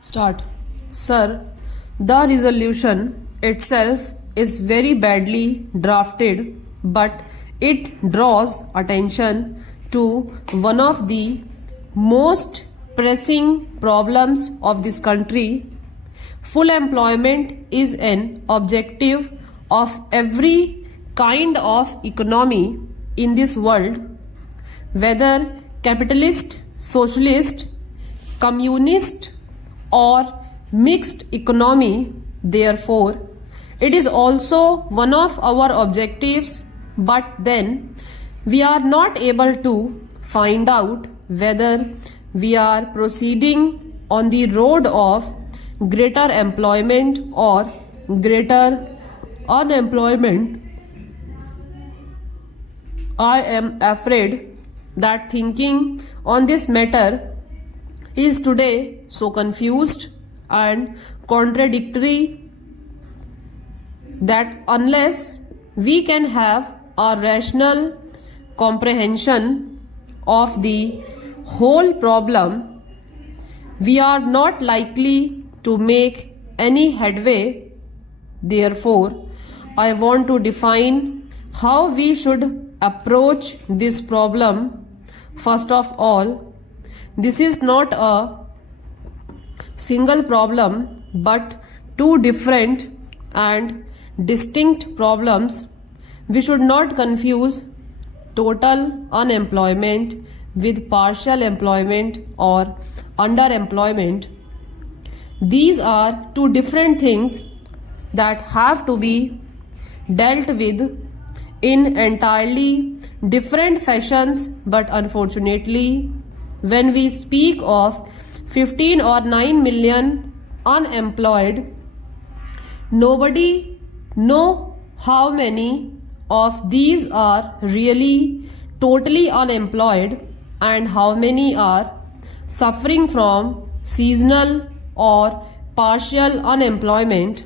Start. Sir, the resolution itself is very badly drafted, but it draws attention to one of the most pressing problems of this country. Full employment is an objective of every kind of economy in this world, whether capitalist, socialist, communist, or mixed economy. Therefore, it is also one of our objectives, but then we are not able to find out whether we are proceeding on the road of greater employment or greater unemployment. I am afraid that thinking on this matter is today so confused and contradictory that unless we can have a rational comprehension of the whole problem, we are not likely to make any headway. Therefore, I want to define how we should approach this problem. First of all, this is not a single problem but two different and distinct problems. We should not confuse total unemployment with partial employment or underemployment. These are two different things that have to be dealt with in entirely different fashions, but unfortunately, when we speak of 15 or 9 million unemployed, nobody know how many of these are really totally unemployed and how many are suffering from seasonal or partial unemployment.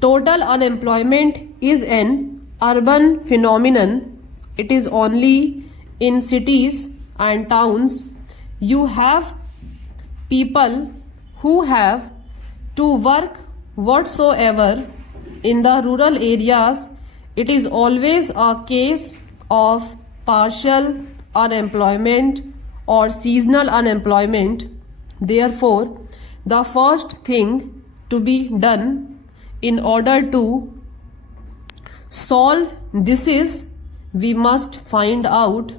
Total unemployment is an urban phenomenon. It is only in cities and towns you have people who have to work whatsoever. In the rural areas, it is always a case of partial unemployment or seasonal unemployment. Therefore, the first thing to be done in order to solve this is we must find out,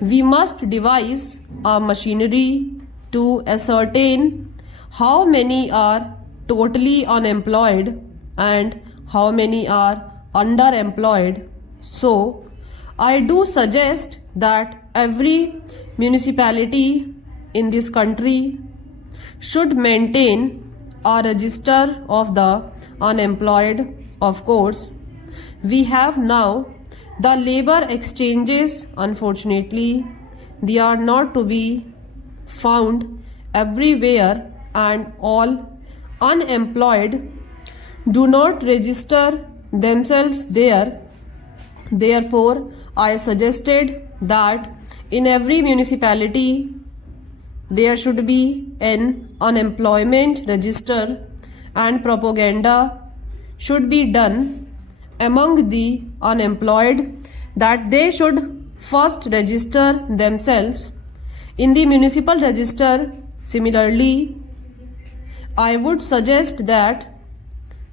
we must devise a machinery to ascertain how many are totally unemployed and how many are underemployed. So, I do suggest that every municipality in this country should maintain a register of the unemployed. Of course, we have now the labor exchanges. Unfortunately, they are not to be found everywhere, and all unemployed do not register themselves there. Therefore, I suggested that in every municipality there should be an unemployment register, and propaganda should be done among the unemployed that they should first register themselves in the municipal register. Similarly, I would suggest that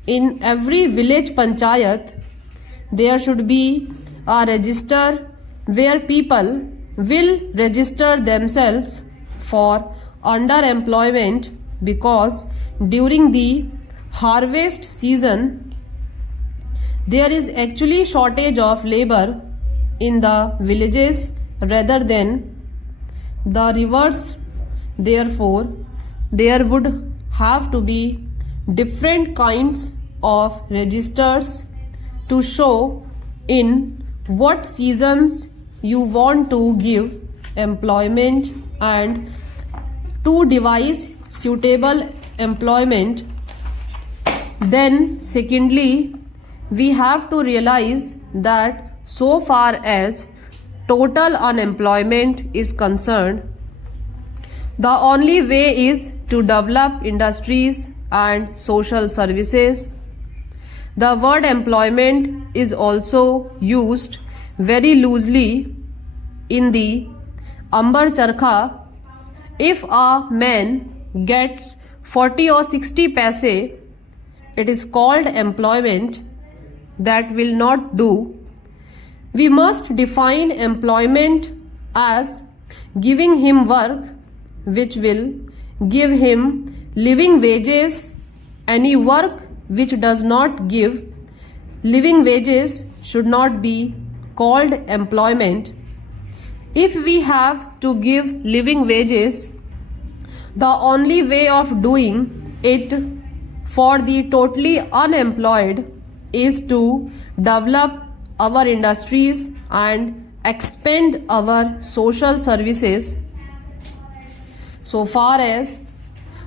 in every village panchayat there should be a register where people will register themselves for underemployment, because during the harvest season there is actually shortage of labor in the villages rather than the reverse. Therefore, there would have to be different kinds of registers to show in what seasons you want to give employment and to devise suitable employment. Then secondly, we have to realize that so far as total unemployment is concerned, The only way is to develop industries and social services. The word employment is also used very loosely in the Ambar Charkha. If a man gets 40 or 60 paise, it is called employment. That will not do. We must define employment as giving him work which will give him living wages. Any work which does not give living wages should not be called employment. If we have to give living wages, the only way of doing it for the totally unemployed is to develop our industries and expand our social services. So far as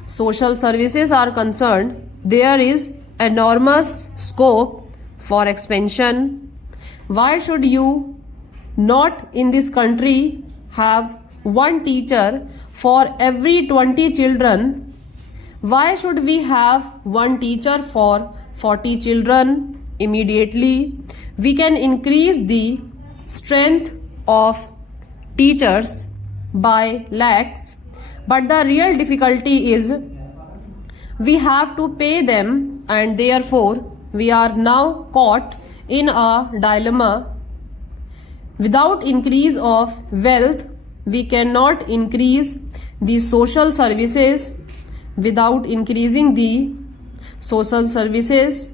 social services are concerned, there is enormous scope for expansion. Why should you not in this country have one teacher for every 20 children? Why should we have one teacher for 40 children? Immediately we can increase the strength of teachers by lakhs, but the real difficulty is we have to pay them, and therefore we are now caught in a dilemma. Without increase of wealth, we cannot increase the social services. Without increasing the social services,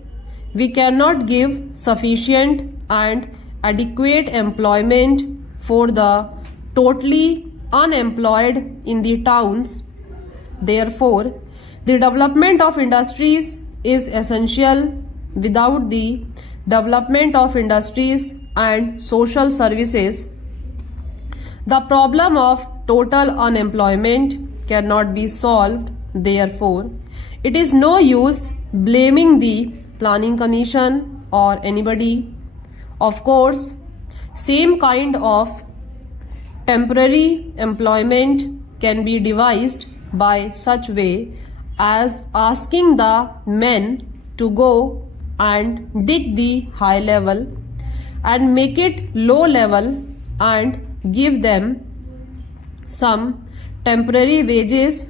we cannot give sufficient and adequate employment for the totally unemployed in the towns. Therefore, the development of industries is essential. Without the development of industries and social services, the problem of total unemployment cannot be solved. Therefore, it is no use blaming the Planning Commission or anybody. Of course, same kind of temporary employment can be devised by such way as asking the men to go and dig the high level and make it low level and give them some temporary wages,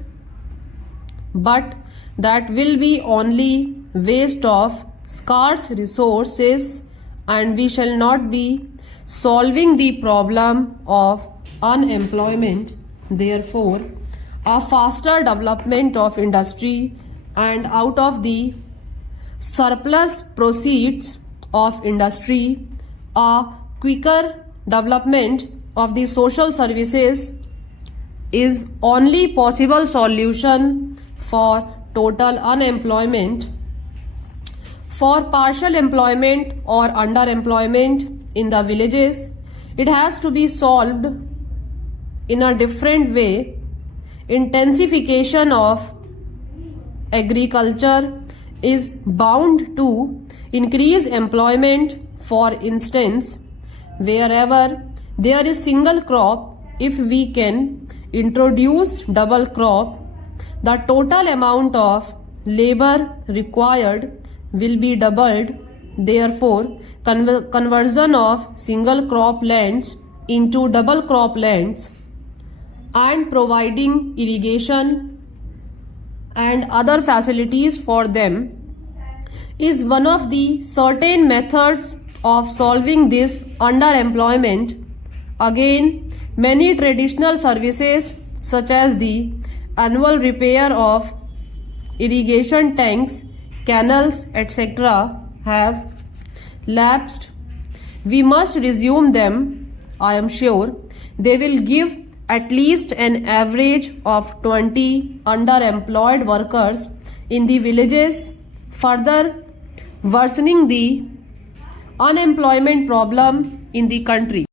but that will be only waste of scarce resources, and we shall not be solving the problem of unemployment. Therefore, a faster development of industry and out of the surplus proceeds of industry, a quicker development of the social services is only possible solution for total unemployment. For partial employment or underemployment in the villages, it has to be solved in a different way. Intensification of agriculture is bound to increase employment. For instance, wherever there is single crop, if we can introduce double crop, the total amount of labor required will be doubled. Therefore, conversion of single crop lands into double crop lands and providing irrigation and other facilities for them is one of the certain methods of solving this underemployment. Again, many traditional services such as the annual repair of irrigation tanks, canals, etc. have lapsed. We must resume them. I am sure they will give at least an average of 20 underemployed workers in the villages, further worsening the unemployment problem in the country.